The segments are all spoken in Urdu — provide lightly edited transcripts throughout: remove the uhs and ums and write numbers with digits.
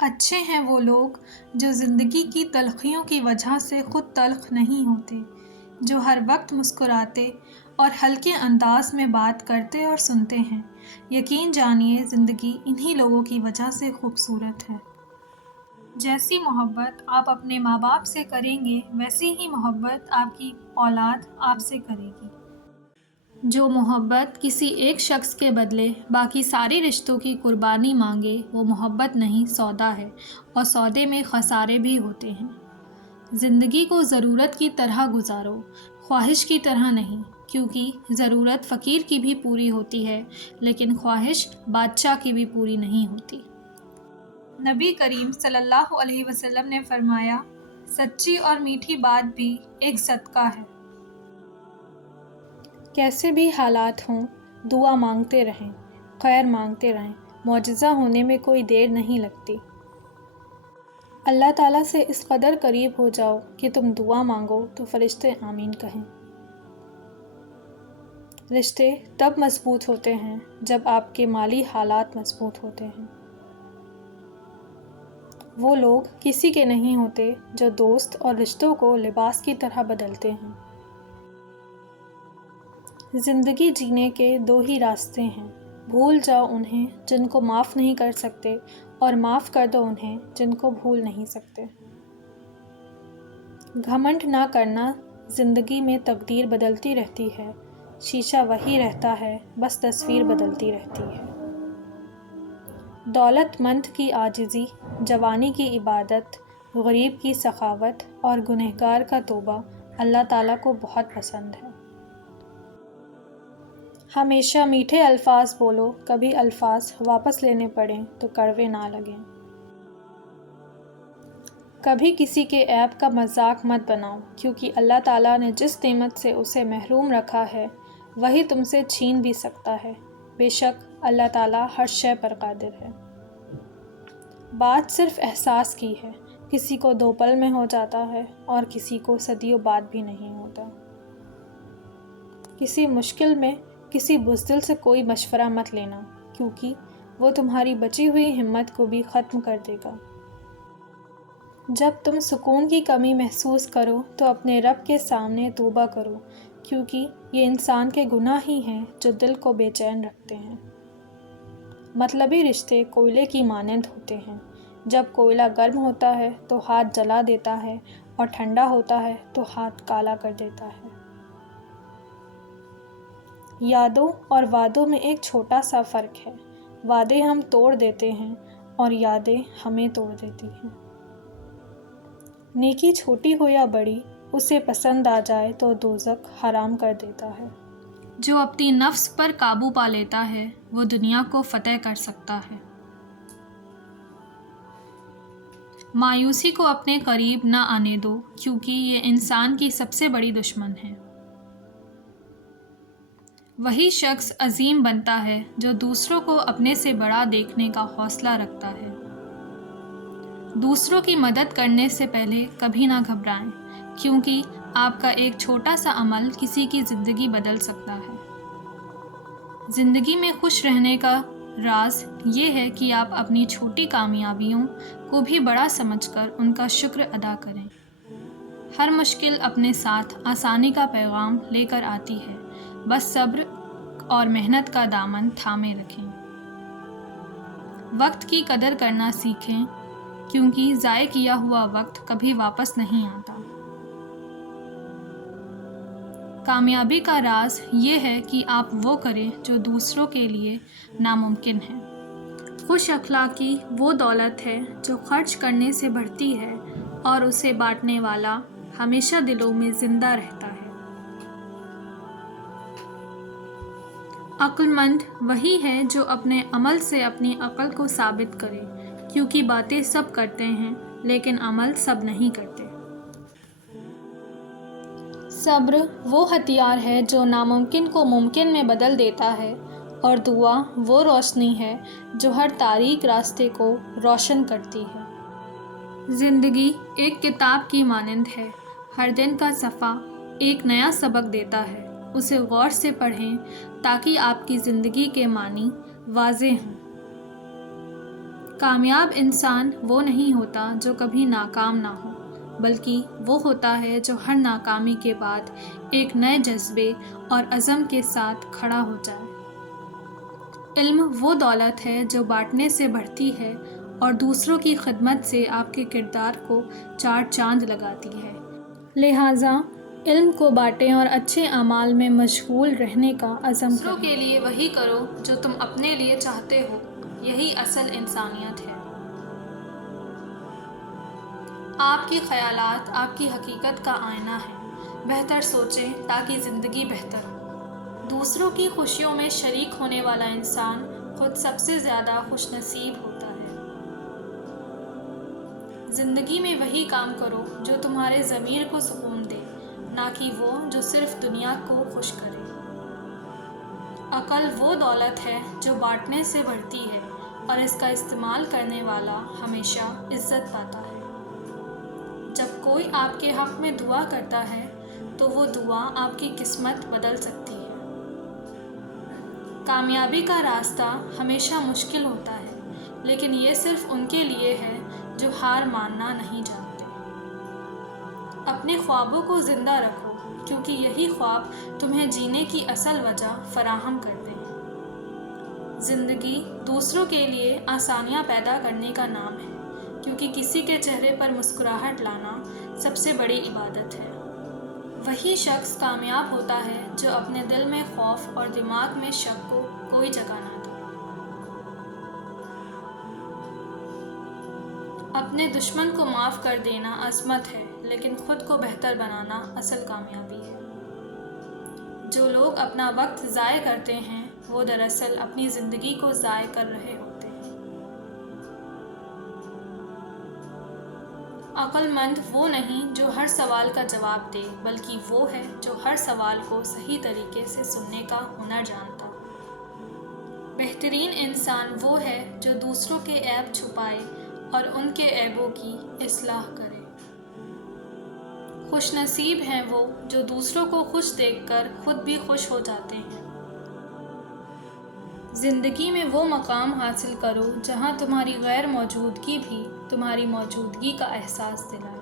اچھے ہیں وہ لوگ جو زندگی کی تلخیوں کی وجہ سے خود تلخ نہیں ہوتے، جو ہر وقت مسکراتے اور ہلکے انداز میں بات کرتے اور سنتے ہیں۔ یقین جانیے زندگی انہی لوگوں کی وجہ سے خوبصورت ہے۔ جیسی محبت آپ اپنے ماں باپ سے کریں گے ویسی ہی محبت آپ کی اولاد آپ سے کرے گی۔ جو محبت کسی ایک شخص کے بدلے باقی سارے رشتوں کی قربانی مانگے وہ محبت نہیں سودا ہے، اور سودے میں خسارے بھی ہوتے ہیں۔ زندگی کو ضرورت کی طرح گزارو، خواہش کی طرح نہیں، کیونکہ ضرورت فقیر کی بھی پوری ہوتی ہے لیکن خواہش بادشاہ کی بھی پوری نہیں ہوتی۔ نبی کریم صلی اللہ علیہ وسلم نے فرمایا، سچی اور میٹھی بات بھی ایک صدقہ ہے۔ کیسے بھی حالات ہوں دعا مانگتے رہیں، خیر مانگتے رہیں، معجزہ ہونے میں کوئی دیر نہیں لگتی۔ اللہ تعالیٰ سے اس قدر قریب ہو جاؤ کہ تم دعا مانگو تو فرشتے آمین کہیں۔ رشتے تب مضبوط ہوتے ہیں جب آپ کے مالی حالات مضبوط ہوتے ہیں۔ وہ لوگ کسی کے نہیں ہوتے جو دوست اور رشتوں کو لباس کی طرح بدلتے ہیں۔ زندگی جینے کے دو ہی راستے ہیں، بھول جاؤ انہیں جن کو معاف نہیں کر سکتے، اور معاف کر دو انہیں جن کو بھول نہیں سکتے۔ گھمنڈ نہ کرنا، زندگی میں تقدیر بدلتی رہتی ہے، شیشہ وہی رہتا ہے، بس تصویر بدلتی رہتی ہے۔ دولت مند کی عاجزی، جوانی کی عبادت، غریب کی سخاوت اور گنہگار کا توبہ اللہ تعالیٰ کو بہت پسند ہے۔ ہمیشہ میٹھے الفاظ بولو، کبھی الفاظ واپس لینے پڑیں تو کڑوے نہ لگیں۔ کبھی کسی کے عیب کا مذاق مت بناؤ، کیونکہ اللہ تعالیٰ نے جس نعمت سے اسے محروم رکھا ہے وہی تم سے چھین بھی سکتا ہے۔ بے شک اللہ تعالیٰ ہر شے پر قادر ہے۔ بات صرف احساس کی ہے، کسی کو 2 پل میں ہو جاتا ہے اور کسی کو صدیوں بعد بھی نہیں ہوتا۔ کسی مشکل میں کسی بزدل سے کوئی مشورہ مت لینا، کیونکہ وہ تمہاری بچی ہوئی ہمت کو بھی ختم کر دے گا۔ جب تم سکون کی کمی محسوس کرو تو اپنے رب کے سامنے توبہ کرو، کیونکہ یہ انسان کے گناہ ہی ہیں جو دل کو بے چین رکھتے ہیں۔ مطلبی رشتے کوئلے کی مانند ہوتے ہیں، جب کوئلہ گرم ہوتا ہے تو ہاتھ جلا دیتا ہے اور ٹھنڈا ہوتا ہے تو ہاتھ کالا کر دیتا ہے۔ یادوں اور وعدوں میں ایک چھوٹا سا فرق ہے، وعدے ہم توڑ دیتے ہیں اور یادیں ہمیں توڑ دیتی ہیں۔ نیکی چھوٹی ہو یا بڑی، اسے پسند آ جائے تو دوزخ حرام کر دیتا ہے۔ جو اپنی نفس پر قابو پا لیتا ہے وہ دنیا کو فتح کر سکتا ہے۔ مایوسی کو اپنے قریب نہ آنے دو، کیونکہ یہ انسان کی سب سے بڑی دشمن ہے۔ وہی شخص عظیم بنتا ہے جو دوسروں کو اپنے سے بڑا دیکھنے کا حوصلہ رکھتا ہے۔ دوسروں کی مدد کرنے سے پہلے کبھی نہ گھبرائیں، کیونکہ آپ کا ایک چھوٹا سا عمل کسی کی زندگی بدل سکتا ہے۔ زندگی میں خوش رہنے کا راز یہ ہے کہ آپ اپنی چھوٹی کامیابیوں کو بھی بڑا سمجھ کر ان کا شکر ادا کریں۔ ہر مشکل اپنے ساتھ آسانی کا پیغام لے کر آتی ہے، بس صبر اور محنت کا دامن تھامے رکھیں۔ وقت کی قدر کرنا سیکھیں، کیونکہ ضائع کیا ہوا وقت کبھی واپس نہیں آتا۔ کامیابی کا راز یہ ہے کہ آپ وہ کریں جو دوسروں کے لیے ناممکن ہے۔ خوش اخلاقی وہ دولت ہے جو خرچ کرنے سے بڑھتی ہے اور اسے بانٹنے والا ہمیشہ دلوں میں زندہ رہتا ہے۔ عقل مند وہی ہے جو اپنے عمل سے اپنی عقل کو ثابت کرے، کیونکہ باتیں سب کرتے ہیں لیکن عمل سب نہیں کرتے۔ صبر وہ ہتھیار ہے جو ناممکن کو ممکن میں بدل دیتا ہے، اور دعا وہ روشنی ہے جو ہر تاریک راستے کو روشن کرتی ہے۔ زندگی ایک کتاب کی مانند ہے، ہر دن کا صفحہ ایک نیا سبق دیتا ہے، اسے غور سے پڑھیں تاکہ آپ کی زندگی کے معنی واضح ہوں۔ کامیاب انسان وہ نہیں ہوتا جو کبھی ناکام نہ ہو، بلکہ وہ ہوتا ہے جو ہر ناکامی کے بعد ایک نئے جذبے اور عزم کے ساتھ کھڑا ہو جائے۔ علم وہ دولت ہے جو بانٹنے سے بڑھتی ہے اور دوسروں کی خدمت سے آپ کے کردار کو چار چاند لگاتی ہے۔ لہٰذا علم کو بانٹیں اور اچھے اعمال میں مشغول رہنے کا عزم کریں۔ دوسروں کے لیے وہی کرو جو تم اپنے لیے چاہتے ہو، یہی اصل انسانیت ہے۔ آپ کے خیالات آپ کی حقیقت کا آئینہ ہیں۔ بہتر سوچیں تاکہ زندگی بہتر ہو۔ دوسروں کی خوشیوں میں شریک ہونے والا انسان خود سب سے زیادہ خوش نصیب ہوتا ہے۔ زندگی میں وہی کام کرو جو تمہارے ضمیر کو سکون دے، نہ کہ وہ جو صرف دنیا کو خوش کرے۔ عقل وہ دولت ہے جو بانٹنے سے بڑھتی ہے اور اس کا استعمال کرنے والا ہمیشہ عزت پاتا ہے۔ جب کوئی آپ کے حق میں دعا کرتا ہے تو وہ دعا آپ کی قسمت بدل سکتی ہے۔ کامیابی کا راستہ ہمیشہ مشکل ہوتا ہے، لیکن یہ صرف ان کے لیے ہے جو ہار ماننا نہیں جانتے۔ اپنے خوابوں کو زندہ رکھو، کیونکہ یہی خواب تمہیں جینے کی اصل وجہ فراہم کرتے ہیں۔ زندگی دوسروں کے لیے آسانیاں پیدا کرنے کا نام ہے، کیونکہ کسی کے چہرے پر مسکراہٹ لانا سب سے بڑی عبادت ہے۔ وہی شخص کامیاب ہوتا ہے جو اپنے دل میں خوف اور دماغ میں شک کو کوئی جگہ نہ دے۔ اپنے دشمن کو معاف کر دینا عظمت ہے، لیکن خود کو بہتر بنانا اصل کامیابی ہے۔ جو لوگ اپنا وقت ضائع کرتے ہیں وہ دراصل اپنی زندگی کو ضائع کر رہے ہوتے ہیں۔ عقل مند وہ نہیں جو ہر سوال کا جواب دے، بلکہ وہ ہے جو ہر سوال کو صحیح طریقے سے سننے کا ہنر جانتا ہو۔ بہترین انسان وہ ہے جو دوسروں کے عیب چھپائے اور ان کے عیبوں کی اصلاح کرے۔ خوش نصیب ہیں وہ جو دوسروں کو خوش دیکھ کر خود بھی خوش ہو جاتے ہیں۔ زندگی میں وہ مقام حاصل کرو جہاں تمہاری غیر موجودگی بھی تمہاری موجودگی کا احساس دلائے۔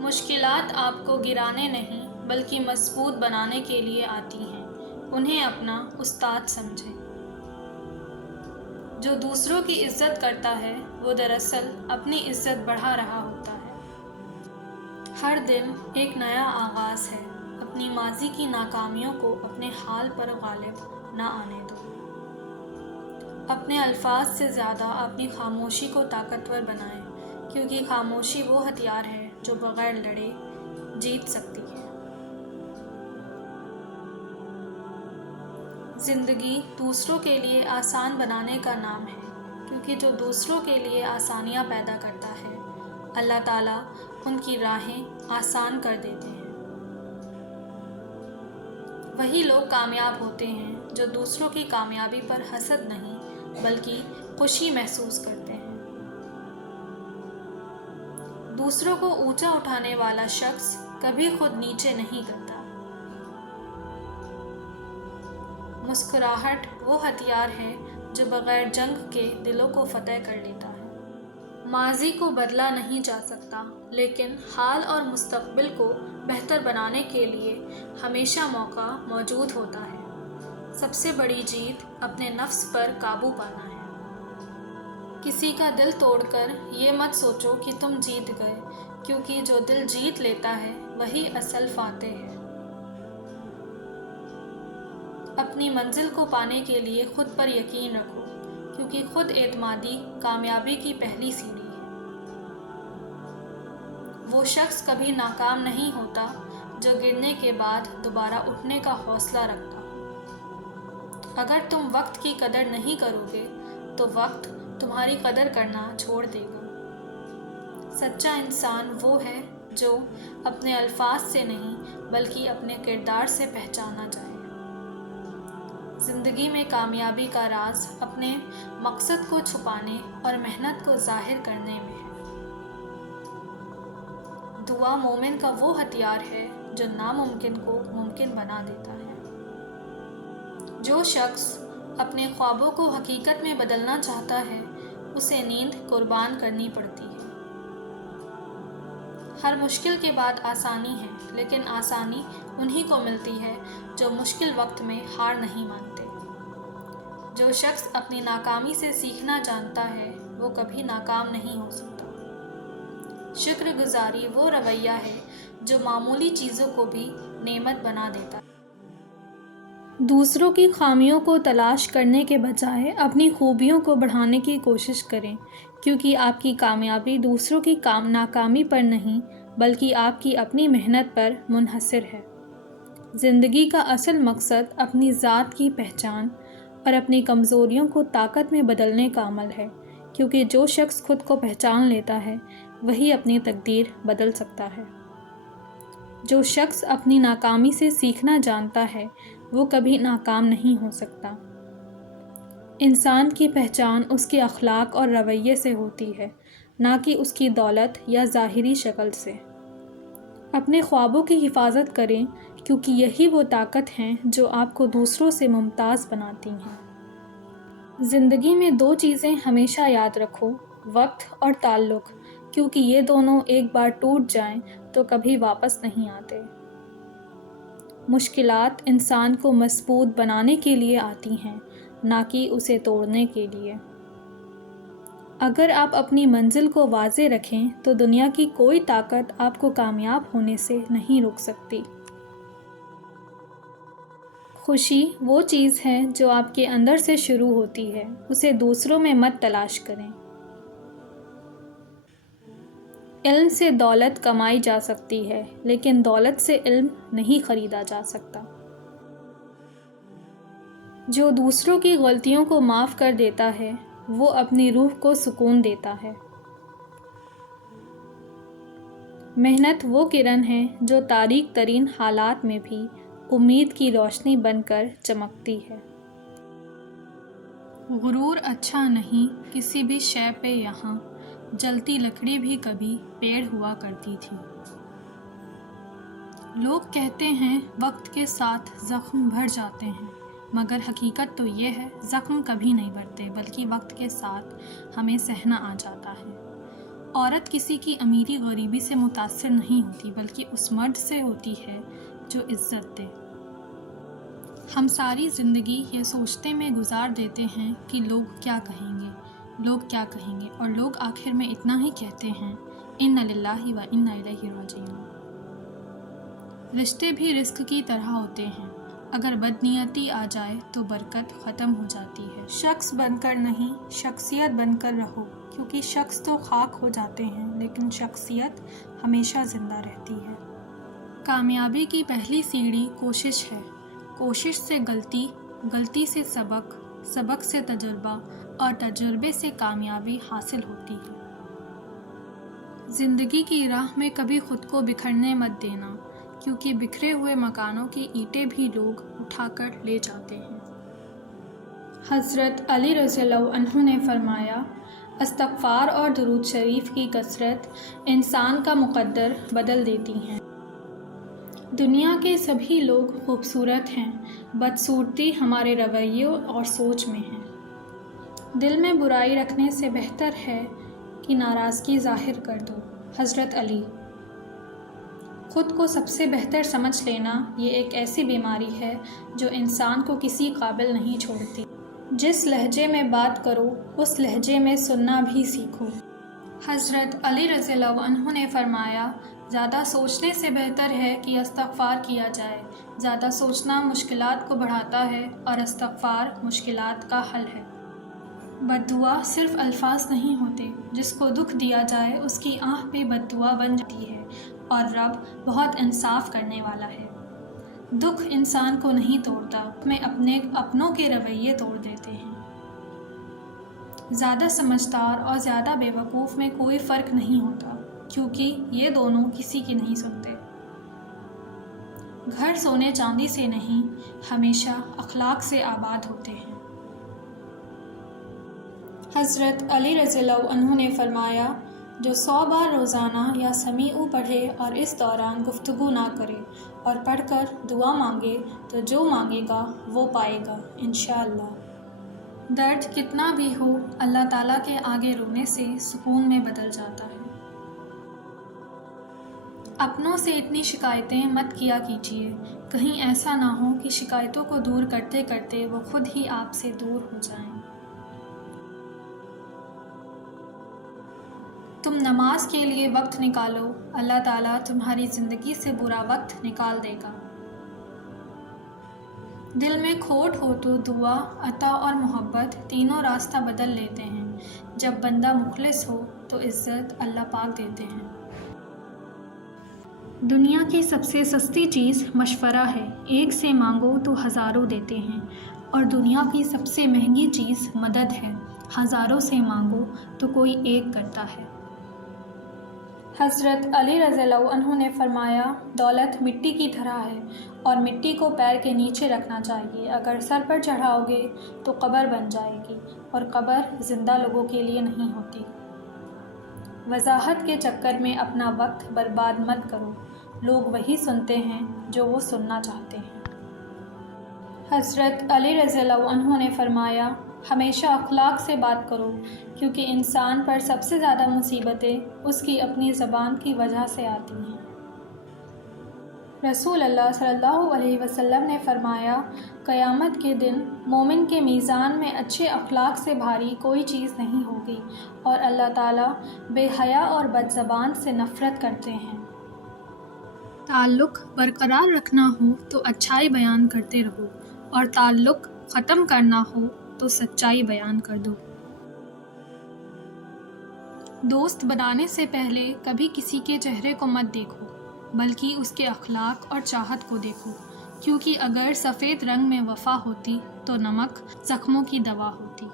مشکلات آپ کو گرانے نہیں بلکہ مضبوط بنانے کے لیے آتی ہیں، انہیں اپنا استاد سمجھیں۔ جو دوسروں کی عزت کرتا ہے وہ دراصل اپنی عزت بڑھا رہا ہوتا ہے۔ ہر دن ایک نیا آغاز ہے، اپنی ماضی کی ناکامیوں کو اپنے حال پر غالب نہ آنے دو۔ اپنے الفاظ سے زیادہ اپنی خاموشی کو طاقتور بنائیں، کیونکہ خاموشی وہ ہتھیار ہے جو بغیر لڑے جیت سکتی ہے۔ زندگی دوسروں کے لیے آسان بنانے کا نام ہے، کیونکہ جو دوسروں کے لیے آسانیاں پیدا کرتا ہے، اللہ تعالیٰ ان کی راہیں آسان کر دیتے ہیں۔ وہی لوگ کامیاب ہوتے ہیں جو دوسروں کی کامیابی پر حسد نہیں بلکہ خوشی محسوس کرتے ہیں۔ دوسروں کو اونچا اٹھانے والا شخص کبھی خود نیچے نہیں کرتا۔ مسکراہٹ وہ ہتھیار ہے جو بغیر جنگ کے دلوں کو فتح کر لیتا ہے۔ ماضی کو بدلا نہیں جا سکتا، لیکن حال اور مستقبل کو بہتر بنانے کے لیے ہمیشہ موقع موجود ہوتا ہے۔ سب سے بڑی جیت اپنے نفس پر قابو پانا ہے۔ کسی کا دل توڑ کر یہ مت سوچو کہ تم جیت گئے، کیونکہ جو دل جیت لیتا ہے وہی اصل فاتح ہے۔ اپنی منزل کو پانے کے لیے خود پر یقین رکھو، کیونکہ خود اعتمادی کامیابی کی پہلی سیڑھی ہے۔ وہ شخص کبھی ناکام نہیں ہوتا جو گرنے کے بعد دوبارہ اٹھنے کا حوصلہ رکھتا ہو۔ اگر تم وقت کی قدر نہیں کرو گے تو وقت تمہاری قدر کرنا چھوڑ دے گا۔ سچا انسان وہ ہے جو اپنے الفاظ سے نہیں بلکہ اپنے کردار سے پہچانا جائے۔ زندگی میں کامیابی کا راز اپنے مقصد کو چھپانے اور محنت کو ظاہر کرنے میں ہے۔ دعا مومن کا وہ ہتھیار ہے جو ناممکن کو ممکن بنا دیتا ہے۔ جو شخص اپنے خوابوں کو حقیقت میں بدلنا چاہتا ہے اسے نیند قربان کرنی پڑتی ہے۔ ہر مشکل کے بعد آسانی ہے، لیکن آسانی انہی کو ملتی ہے جو مشکل وقت میں ہار نہیں مانتے۔ جو شخص اپنی ناکامی سے سیکھنا جانتا ہے وہ کبھی ناکام نہیں ہو سکتا۔ شکر گزاری وہ رویہ ہے جو معمولی چیزوں کو بھی نعمت بنا دیتا ہے۔ دوسروں کی خامیوں کو تلاش کرنے کے بجائے اپنی خوبیوں کو بڑھانے کی کوشش کریں، کیونکہ آپ کی کامیابی دوسروں کی ناکامی پر نہیں بلکہ آپ کی اپنی محنت پر منحصر ہے۔ زندگی کا اصل مقصد اپنی ذات کی پہچان اور اپنی کمزوریوں کو طاقت میں بدلنے کا عمل ہے، کیونکہ جو شخص خود کو پہچان لیتا ہے وہی اپنی تقدیر بدل سکتا ہے۔ جو شخص اپنی ناکامی سے سیکھنا جانتا ہے وہ کبھی ناکام نہیں ہو سکتا۔ انسان کی پہچان اس کے اخلاق اور رویے سے ہوتی ہے، نہ کہ اس کی دولت یا ظاہری شکل سے۔ اپنے خوابوں کی حفاظت کریں، کیونکہ یہی وہ طاقت ہیں جو آپ کو دوسروں سے ممتاز بناتی ہیں۔ زندگی میں دو چیزیں ہمیشہ یاد رکھو، وقت اور تعلق، کیونکہ یہ دونوں ایک بار ٹوٹ جائیں تو کبھی واپس نہیں آتے۔ مشکلات انسان کو مضبوط بنانے کے لیے آتی ہیں، نہ کہ اسے توڑنے کے لیے۔ اگر آپ اپنی منزل کو واضح رکھیں تو دنیا کی کوئی طاقت آپ کو کامیاب ہونے سے نہیں روک سکتی۔ خوشی وہ چیز ہے جو آپ کے اندر سے شروع ہوتی ہے، اسے دوسروں میں مت تلاش کریں۔ علم سے دولت کمائی جا سکتی ہے، لیکن دولت سے علم نہیں خریدا جا سکتا۔ جو دوسروں کی غلطیوں کو معاف کر دیتا ہے وہ اپنی روح کو سکون دیتا ہے۔ محنت وہ کرن ہے جو تاریک ترین حالات میں بھی امید کی روشنی بن کر چمکتی ہے۔ غرور اچھا نہیں کسی بھی شے پہ، یہاں جلتی لکڑی بھی کبھی پیڑ ہوا کرتی تھی۔ لوگ کہتے ہیں وقت کے ساتھ زخم بھر جاتے ہیں، مگر حقیقت تو یہ ہے زخم کبھی نہیں بھرتے بلکہ وقت کے ساتھ ہمیں سہنا آ جاتا ہے۔ عورت کسی کی امیری غریبی سے متاثر نہیں ہوتی بلکہ اس مرد سے ہوتی ہے جو عزت دے۔ ہم ساری زندگی یہ سوچتے میں گزار دیتے ہیں کہ لوگ کیا کہیں گے، لوگ کیا کہیں گے، اور لوگ آخر میں اتنا ہی کہتے ہیں، اِنَّ لِلَّهِ وَإِنَّا إِلَيْهِ راجعون۔ رشتے بھی رزق کی طرح ہوتے ہیں، اگر بدنیتی آ جائے تو برکت ختم ہو جاتی ہے۔ شخص بن کر نہیں، شخصیت بن کر رہو، کیونکہ شخص تو خاک ہو جاتے ہیں لیکن شخصیت ہمیشہ زندہ رہتی ہے۔ کامیابی کی پہلی سیڑھی کوشش ہے، کوشش سے غلطی، غلطی سے سبق، سبق سے تجربہ اور تجربے سے کامیابی حاصل ہوتی ہے۔ زندگی کی راہ میں کبھی خود کو بکھرنے مت دینا، کیونکہ بکھرے ہوئے مکانوں کی اینٹیں بھی لوگ اٹھا کر لے جاتے ہیں۔ حضرت علی رضی اللہ عنہ نے فرمایا، استغفار اور درود شریف کی کثرت انسان کا مقدر بدل دیتی ہیں۔ دنیا کے سبھی لوگ خوبصورت ہیں، بدصورتی ہمارے رویوں اور سوچ میں ہے۔ دل میں برائی رکھنے سے بہتر ہے کہ ناراضگی ظاہر کر دو۔ حضرت علی۔ خود کو سب سے بہتر سمجھ لینا یہ ایک ایسی بیماری ہے جو انسان کو کسی قابل نہیں چھوڑتی۔ جس لہجے میں بات کرو اس لہجے میں سننا بھی سیکھو۔ حضرت علی رضی اللہ عنہ نے فرمایا، زیادہ سوچنے سے بہتر ہے کہ استغفار کیا جائے۔ زیادہ سوچنا مشکلات کو بڑھاتا ہے اور استغفار مشکلات کا حل ہے۔ بد دعا صرف الفاظ نہیں ہوتے، جس کو دکھ دیا جائے اس کی آنکھ بھی بد دعا بن جاتی ہے، اور رب بہت انصاف کرنے والا ہے۔ دکھ انسان کو نہیں توڑتا، میں اپنے اپنوں کے رویے توڑ دیتے ہیں۔ زیادہ سمجھدار اور زیادہ بے وقوف میں کوئی فرق نہیں ہوتا، کیونکہ یہ دونوں کسی کی نہیں سنتے۔ گھر سونے چاندی سے نہیں، ہمیشہ اخلاق سے آباد ہوتے ہیں۔ حضرت علی رضی اللہ عنہ نے فرمایا، جو 100 بار روزانہ یا سمیع پڑھے اور اس دوران گفتگو نہ کرے اور پڑھ کر دعا مانگے تو جو مانگے گا وہ پائے گا انشاءاللہ۔ درد کتنا بھی ہو اللہ تعالیٰ کے آگے رونے سے سکون میں بدل جاتا ہے۔ اپنوں سے اتنی شکایتیں مت کیا کیجیے، کہیں ایسا نہ ہو کہ شکایتوں کو دور کرتے کرتے وہ خود ہی آپ سے دور ہو جائیں۔ تم نماز کے لیے وقت نکالو، اللہ تعالیٰ تمہاری زندگی سے برا وقت نکال دے گا۔ دل میں کھوٹ ہو تو دعا، عطا اور محبت تینوں راستہ بدل لیتے ہیں۔ جب بندہ مخلص ہو تو عزت اللہ پاک دیتے ہیں۔ دنیا کی سب سے سستی چیز مشورہ ہے، ایک سے مانگو تو ہزاروں دیتے ہیں، اور دنیا کی سب سے مہنگی چیز مدد ہے، ہزاروں سے مانگو تو کوئی ایک کرتا ہے۔ حضرت علی رضی اللہ عنہ نے فرمایا، دولت مٹی کی طرح ہے اور مٹی کو پیر کے نیچے رکھنا چاہیے، اگر سر پر چڑھاؤ گے تو قبر بن جائے گی، اور قبر زندہ لوگوں کے لیے نہیں ہوتی۔ وضاحت کے چکر میں اپنا وقت برباد مت کرو، لوگ وہی سنتے ہیں جو وہ سننا چاہتے ہیں۔ حضرت علی رضی اللہ عنہ نے فرمایا، ہمیشہ اخلاق سے بات کرو، کیونکہ انسان پر سب سے زیادہ مصیبتیں اس کی اپنی زبان کی وجہ سے آتی ہیں۔ رسول اللہ صلی اللہ علیہ وسلم نے فرمایا، قیامت کے دن مومن کے میزان میں اچھے اخلاق سے بھاری کوئی چیز نہیں ہوگی، اور اللہ تعالیٰ بے حیا اور بد زبان سے نفرت کرتے ہیں۔ تعلق برقرار رکھنا ہو تو اچھائی بیان کرتے رہو، اور تعلق ختم کرنا ہو تو سچائی بیان کر دو۔ دوست بنانے سے پہلے کبھی کسی کے چہرے کو مت دیکھو، بلکہ اس کے اخلاق اور چاہت کو دیکھو، کیونکہ اگر سفید رنگ میں وفا ہوتی تو نمک زخموں کی دوا ہوتی۔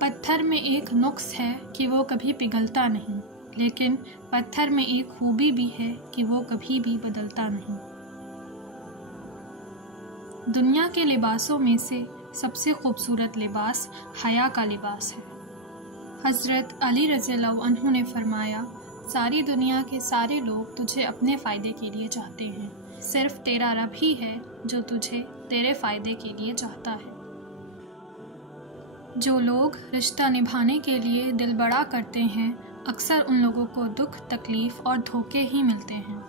پتھر میں ایک نقص ہے کہ وہ کبھی پگھلتا نہیں، لیکن پتھر میں ایک خوبی بھی ہے کہ وہ کبھی بھی بدلتا نہیں۔ دنیا کے لباسوں میں سے سب سے خوبصورت لباس حیا کا لباس ہے۔ حضرت علی رضی اللہ عنہ نے فرمایا، ساری دنیا کے سارے لوگ تجھے اپنے فائدے کے لیے چاہتے ہیں، صرف تیرا رب ہی ہے جو تجھے تیرے فائدے کے لیے چاہتا ہے۔ جو لوگ رشتہ نبھانے کے لیے دل بڑا کرتے ہیں، اکثر ان لوگوں کو دکھ، تکلیف اور دھوکے ہی ملتے ہیں۔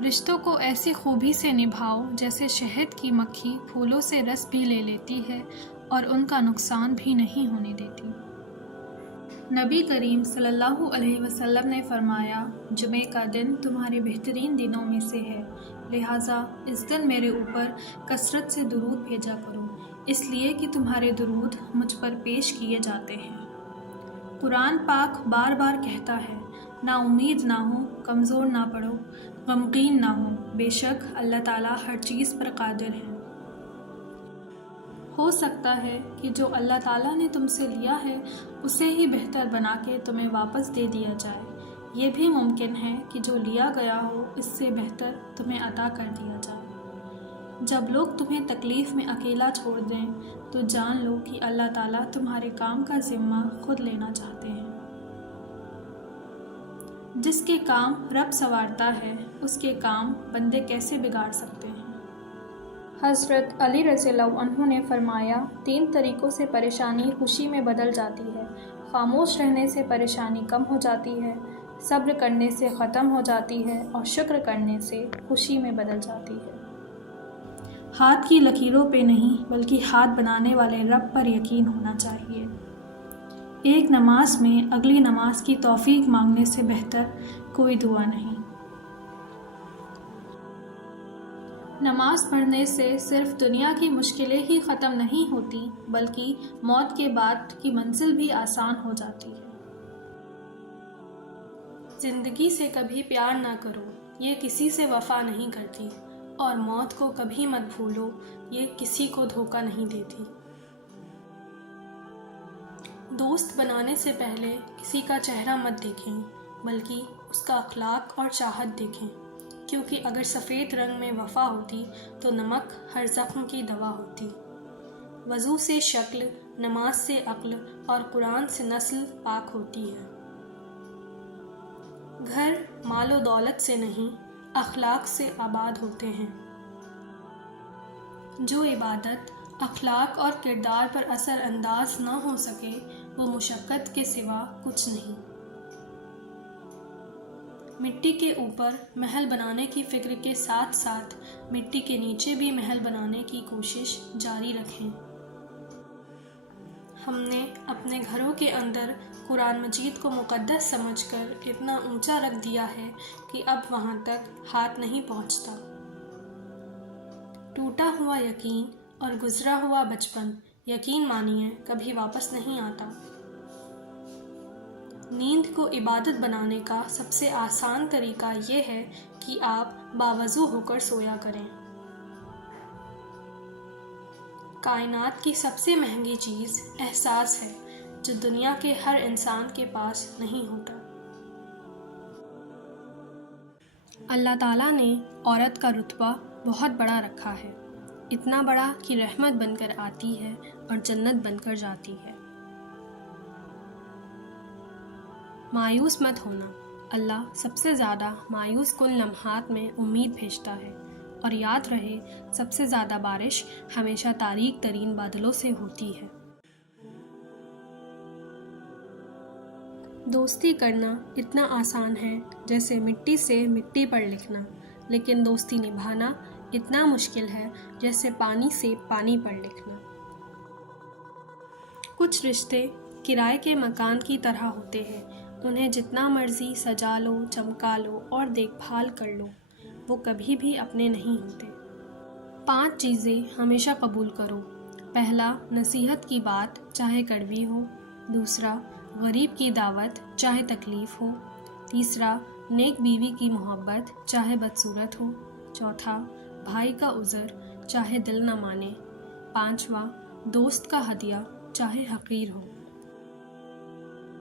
رشتوں کو ایسی خوبی سے نبھاؤ جیسے شہد کی مکھی پھولوں سے رس بھی لے لیتی ہے اور ان کا نقصان بھی نہیں ہونے دیتی۔ نبی کریم صلی اللہ علیہ وسلم نے فرمایا، جمعہ کا دن تمہارے بہترین دنوں میں سے ہے، لہٰذا اس دن میرے اوپر کثرت سے درود بھیجا کرو، اس لیے کہ تمہارے درود مجھ پر پیش کیے جاتے ہیں۔ قرآن پاک بار بار کہتا ہے، نا امید نہ ہو، کمزور نہ پڑو، غمگین نہ ہو، بے شک اللہ تعالیٰ ہر چیز پر قادر ہے۔ ہو سکتا ہے کہ جو اللہ تعالیٰ نے تم سے لیا ہے اسے ہی بہتر بنا کے تمہیں واپس دے دیا جائے، یہ بھی ممکن ہے کہ جو لیا گیا ہو اس سے بہتر تمہیں عطا کر دیا جائے۔ جب لوگ تمہیں تکلیف میں اکیلا چھوڑ دیں تو جان لو کہ اللہ تعالیٰ تمہارے کام کا ذمہ خود لینا چاہتے ہیں۔ جس کے کام رب سنوارتا ہے اس کے کام بندے کیسے بگاڑ سکتے ہیں؟ حضرت علی رضی اللہ عنہ نے فرمایا، 3 طریقوں سے پریشانی خوشی میں بدل جاتی ہے، خاموش رہنے سے پریشانی کم ہو جاتی ہے، صبر کرنے سے ختم ہو جاتی ہے، اور شکر کرنے سے خوشی میں بدل جاتی ہے۔ ہاتھ کی لکیروں پہ نہیں بلکہ ہاتھ بنانے والے رب پر یقین ہونا چاہیے۔ ایک نماز میں اگلی نماز کی توفیق مانگنے سے بہتر کوئی دعا نہیں۔ نماز پڑھنے سے صرف دنیا کی مشکلیں ہی ختم نہیں ہوتی بلکہ موت کے بعد کی منزل بھی آسان ہو جاتی ہے۔ زندگی سے کبھی پیار نہ کرو، یہ کسی سے وفا نہیں کرتی، اور موت کو کبھی مت بھولو، یہ کسی کو دھوکہ نہیں دیتی۔ دوست بنانے سے پہلے کسی کا چہرہ مت دیکھیں بلکہ اس کا اخلاق اور چاہت دیکھیں، کیونکہ اگر سفید رنگ میں وفا ہوتی تو نمک ہر زخم کی دوا ہوتی۔ وضو سے شکل، نماز سے عقل، اور قرآن سے نسل پاک ہوتی ہے۔ گھر مال و دولت سے نہیں، اخلاق سے آباد ہوتے ہیں۔ جو عبادت اخلاق اور کردار پر اثر انداز نہ ہو سکے وہ مشقت کے سوا کچھ نہیں۔ مٹی کے اوپر محل بنانے کی فکر کے ساتھ ساتھ مٹی کے نیچے بھی محل بنانے کی کوشش جاری رکھیں۔ ہم نے اپنے گھروں کے اندر قرآن مجید کو مقدس سمجھ کر اتنا اونچا رکھ دیا ہے کہ اب وہاں تک ہاتھ نہیں پہنچتا۔ ٹوٹا ہوا یقین اور گزرا ہوا بچپن یقین مانیے کبھی واپس نہیں آتا۔ نیند کو عبادت بنانے کا سب سے آسان طریقہ یہ ہے کہ آپ باوضو ہو کر سویا کریں۔ کائنات کی سب سے مہنگی چیز احساس ہے جو دنیا کے ہر انسان کے پاس نہیں ہوتا۔ اللہ تعالیٰ نے عورت کا رتبہ بہت بڑا رکھا ہے، اتنا بڑا کہ رحمت بن کر آتی ہے اور جنت بن کر جاتی ہے۔ مایوس مت ہونا، اللہ سب سے زیادہ مایوس کن لمحات میں امید بھیجتا ہے، اور یاد رہے سب سے زیادہ بارش ہمیشہ تاریک ترین بادلوں سے ہوتی ہے۔ دوستی کرنا اتنا آسان ہے جیسے مٹی سے مٹی پر لکھنا، لیکن دوستی نبھانا اتنا مشکل ہے جیسے پانی سے پانی پر لکھنا۔ کچھ رشتے کرائے کے مکان کی طرح ہوتے ہیں، انہیں جتنا مرضی سجا لو، چمکا لو اور دیکھ بھال کر لو، وہ کبھی بھی اپنے نہیں ہوتے۔ 5 چیزیں ہمیشہ قبول کرو۔ پہلا، نصیحت کی بات چاہے کڑوی ہو۔ دوسرا، غریب کی دعوت چاہے تکلیف ہو۔ تیسرا، نیک بیوی کی محبت چاہے بدصورت ہو۔ چوتھا، بھائی کا عذر چاہے دل نہ مانے۔ 5واں، دوست کا ہدیہ چاہے حقیر ہو۔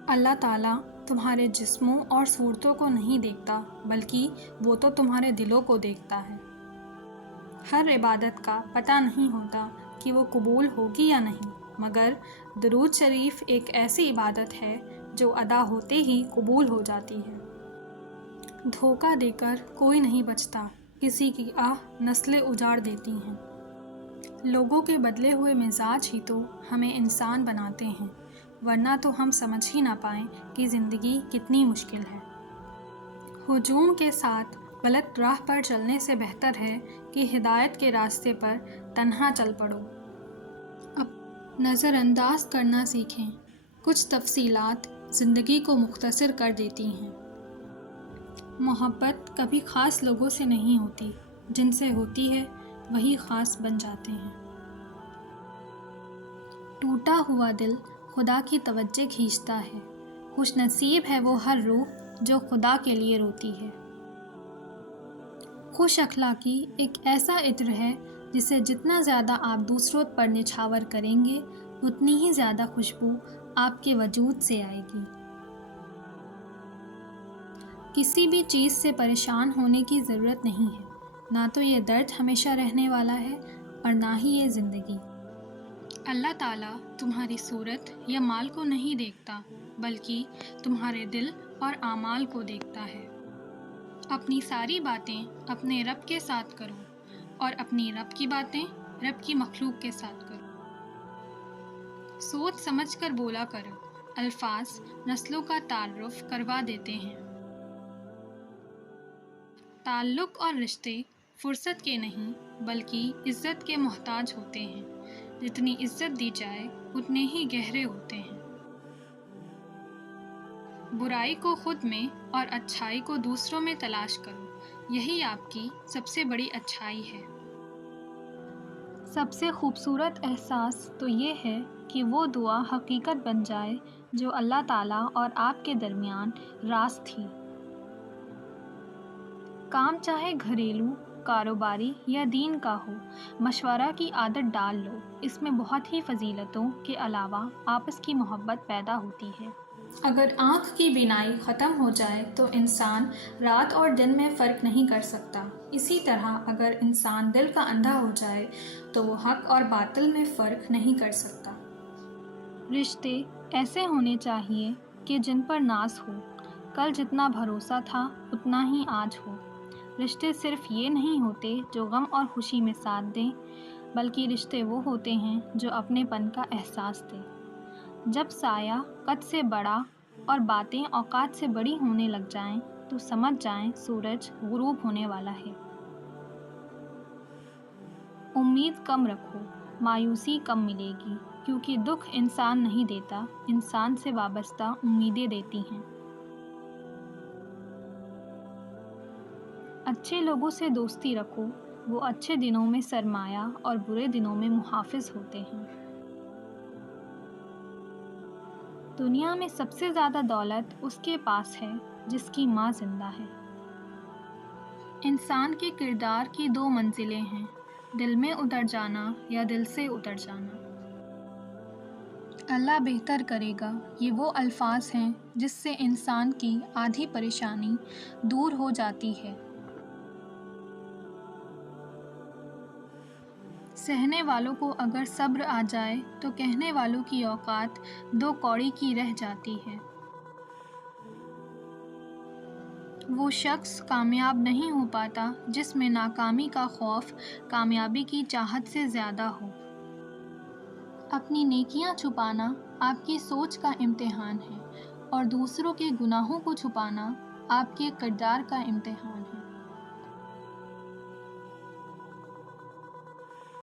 اللہ تعالیٰ تمہارے جسموں اور صورتوں کو نہیں دیکھتا، بلکہ وہ تو تمہارے دلوں کو دیکھتا ہے۔ ہر عبادت کا پتہ نہیں ہوتا کہ وہ قبول ہوگی یا نہیں، مگر درود شریف ایک ایسی عبادت ہے جو ادا ہوتے ہی قبول ہو جاتی ہے۔ دھوکہ دے کر کوئی نہیں بچتا، کسی کی آہ نسلیں اجاڑ دیتی ہیں۔ لوگوں کے بدلے ہوئے مزاج ہی تو ہمیں انسان بناتے ہیں، ورنہ تو ہم سمجھ ہی نہ پائیں کہ زندگی کتنی مشکل ہے۔ ہجوم کے ساتھ غلط راہ پر چلنے سے بہتر ہے کہ ہدایت کے راستے پر تنہا چل پڑو۔ اب نظر انداز کرنا سیکھیں، کچھ تفصیلات زندگی کو مختصر کر دیتی ہیں۔ محبت کبھی خاص لوگوں سے نہیں ہوتی، جن سے ہوتی ہے وہی خاص بن جاتے ہیں۔ ٹوٹا ہوا دل خدا کی توجہ کھینچتا ہے، خوش نصیب ہے وہ ہر روح جو خدا کے لیے روتی ہے۔ خوش اخلاقی ایک ایسا عطر ہے جسے جتنا زیادہ آپ دوسروں پر نچھاور کریں گے، اتنی ہی زیادہ خوشبو آپ کے وجود سے آئے گی۔ کسی بھی چیز سے پریشان ہونے کی ضرورت نہیں ہے، نہ تو یہ درد ہمیشہ رہنے والا ہے اور نہ ہی یہ زندگی۔ اللہ تعالیٰ تمہاری صورت یا مال کو نہیں دیکھتا، بلکہ تمہارے دل اور اعمال کو دیکھتا ہے۔ اپنی ساری باتیں اپنے رب کے ساتھ کرو، اور اپنی رب کی باتیں رب کی مخلوق کے ساتھ کرو۔ سوچ سمجھ کر بولا کرو، الفاظ نسلوں کا تعارف کروا دیتے ہیں۔ تعلق اور رشتے فرصت کے نہیں بلکہ عزت کے محتاج ہوتے ہیں، جتنی عزت دی جائے اتنے ہی گہرے ہوتے ہیں۔ برائی کو خود میں اور اچھائی کو دوسروں میں تلاش کرو، یہی آپ کی سب سے بڑی اچھائی ہے۔ سب سے خوبصورت احساس تو یہ ہے کہ وہ دعا حقیقت بن جائے جو اللہ تعالیٰ اور آپ کے درمیان راز تھی۔ کام چاہے گھریلو، کاروباری یا دین کا ہو، مشورہ کی عادت ڈال لو، اس میں بہت ہی فضیلتوں کے علاوہ آپس کی محبت پیدا ہوتی ہے۔ اگر آنکھ کی بینائی ختم ہو جائے تو انسان رات اور دن میں فرق نہیں کر سکتا، اسی طرح اگر انسان دل کا اندھا ہو جائے تو وہ حق اور باطل میں فرق نہیں کر سکتا۔ رشتے ایسے ہونے چاہیے کہ جن پر ناز ہو، کل جتنا بھروسہ تھا اتنا ہی آج ہو۔ رشتے صرف یہ نہیں ہوتے جو غم اور خوشی میں ساتھ دیں، بلکہ رشتے وہ ہوتے ہیں جو اپنے پن کا احساس دیں۔ جب سایہ قد سے بڑا اور باتیں اوقات سے بڑی ہونے لگ جائیں تو سمجھ جائیں سورج غروب ہونے والا ہے۔ امید کم رکھو، مایوسی کم ملے گی، کیونکہ دکھ انسان نہیں دیتا، انسان سے وابستہ امیدیں دیتی ہیں۔ اچھے لوگوں سے دوستی رکھو، وہ اچھے دنوں میں سرمایہ اور برے دنوں میں محافظ ہوتے ہیں۔ دنیا میں سب سے زیادہ دولت اس کے پاس ہے جس کی ماں زندہ ہے۔ انسان کے کردار کی دو منزلیں ہیں، دل میں اتر جانا یا دل سے اتر جانا۔ اللہ بہتر کرے گا، یہ وہ الفاظ ہیں جس سے انسان کی آدھی پریشانی دور ہو جاتی ہے۔ سہنے والوں کو اگر صبر آ جائے تو کہنے والوں کی اوقات 2 کوڑی کی رہ جاتی ہے۔ وہ شخص کامیاب نہیں ہو پاتا جس میں ناکامی کا خوف کامیابی کی چاہت سے زیادہ ہو۔ اپنی نیکیاں چھپانا آپ کی سوچ کا امتحان ہے اور دوسروں کے گناہوں کو چھپانا آپ کے کردار کا امتحان ہے۔